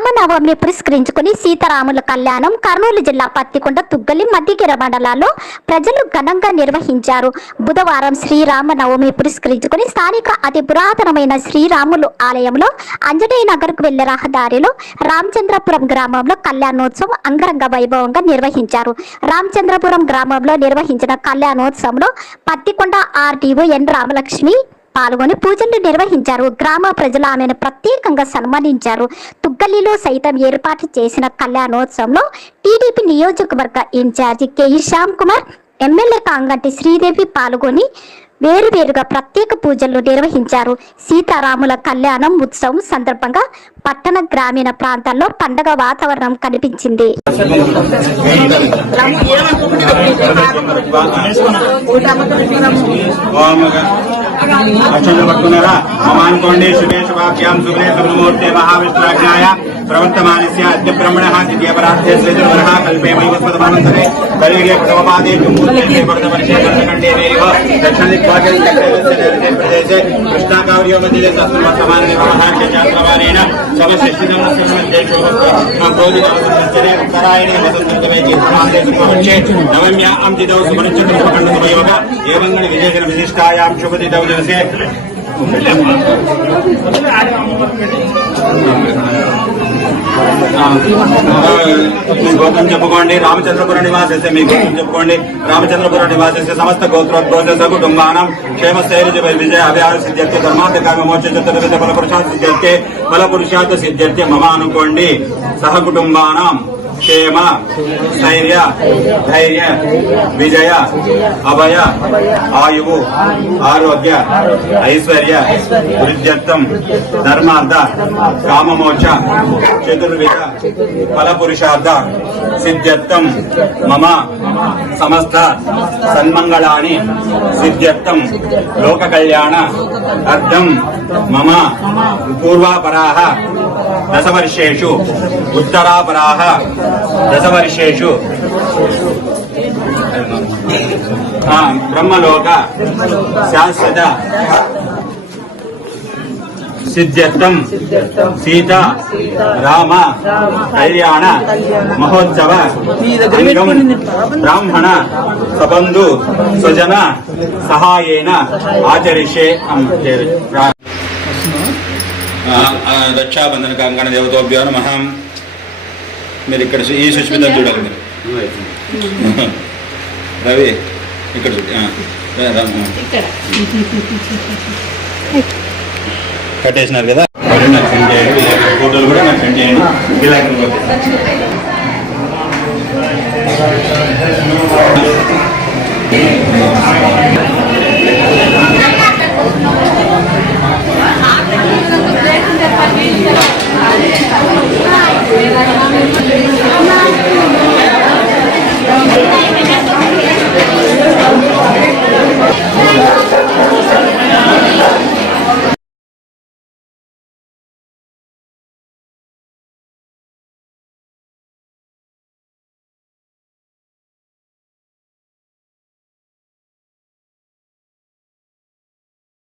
రామనవమి పురస్కరించుకుని సీతారాముల కళ్యాణం కర్నూలు జిల్లా పత్తికొండ తుగ్గలి మధ్యగిర మండలాల్లో ప్రజలు ఘనంగా నిర్వహించారు. బుధవారం శ్రీరామనవమి పురస్కరించుకుని స్థానిక అతి పురాతనమైన శ్రీరాములు ఆలయంలో అంజనేయ నగర్కు వెళ్ళే రహదారిలో రామచంద్రపురం గ్రామంలో కళ్యాణోత్సవం అంగరంగ వైభవంగా నిర్వహించారు. రామచంద్రపురం గ్రామంలో నిర్వహించిన కళ్యాణోత్సవంలో పత్తికొండ ఆర్టీఓ ఎన్ రామలక్ష్మి పాల్గొని పూజలు నిర్వహించారు. గ్రామ ప్రజలు ఆమెను ప్రత్యేకంగా సన్మానించారు. తుగ్గలిలో సైతం ఏర్పాటు చేసిన కళ్యాణోత్సవంలో టీడీపీ నియోజకవర్గ in-charge KE Shyam Kumar MLA Kanganti Sridevi పాల్గొని వేరువేరుగా ప్రత్యేక పూజలు నిర్వహించారు. సీతారాముల కళ్యాణం ఉత్సవం సందర్భంగా పట్టణ గ్రామీణ ప్రాంతాల్లో పండగ వాతావరణం కనిపించింది. అక్షంతలు పట్టుకున్నారా కొండే శుభే శుభాభ్యాం శుభే శుభముహూర్తే మహావిష్ణురాజ్ఞాయ ప్రవర్తమానస్య అద్య బ్రహ్మణः ద్వితీయపరాధ్యే శ్రీధర్వరः కల్పే వైవస్వతమానంతరే కలిగే ప్రథమపాదే మూర్తే భరతవర్షే భరతఖండే దేవ దక్షిణదిక్పాకే దక్షిణస్య ప్రదేశే కృష్ణాకావ్యో మధ్యే తస్మిన్ వర్తమానే మహాక్షేత్రవారేణ సమశిష్టితం సర్వదేశో క్రోధి సంవత్సరే ఉత్తరాయణే వసంతమే కీర్తనాంతే సుఖవచ్చే నవమ్యాం దిదౌ మీ గోత్రం చెప్పుకోండి రామచంద్రపుర నివాసేసే మీ గోత్రం చెప్పుకోండి రామచంద్రపుర నివాసేసే సమస్త గోత్రోద్భోజ కుటుంబానం క్షేమ స్థైర్య విజయ అభ్యాస సిద్ధ్యర్థి ధర్మార్థ కామ మోక్ష చతుర్విధ సిద్ధ్యర్థి బలపురుషాత్ సిద్ధ్యర్థి మమ అనుకోండి. సహ కుటుంబానం. క్షేమ స్థైర్య ధైర్య విజయ అభయ ఆయువు ఆరోగ్య ఐశ్వర్య వృద్ధ్యర్థం ధర్మార్థ కామమోక్ష చతుర్విధ ఫలపురుషార్థ సిద్ధ్యర్థం మమ సమస్త సన్మంగళాని సిద్ధ్యర్థం లోక కళ్యాణ అర్థం మమ పూర్వాపరాహ దశవర్షేషు. ఉత్తరాపరాహ దశవర్షేషు. బ్రహ్మలోక శాశ్వత సిద్ధ్యర్థం. సీత రామ కళ్యాణ మహోత్సవ బ్రాహ్మణ సబంధు స్వజన సహాయేన ఆచరిషే రక్షాబంధన కంకణ దేవతోభ్యో నమ. మీరు ఇక్కడ ఈ సుష్మితం చూడాలి మీరు. రవి ఇక్కడ కట్టేసినారు కదా? నాకు సెండ్ చేయండి ఫోటోలు కూడా నాకు సెండ్ చేయండి.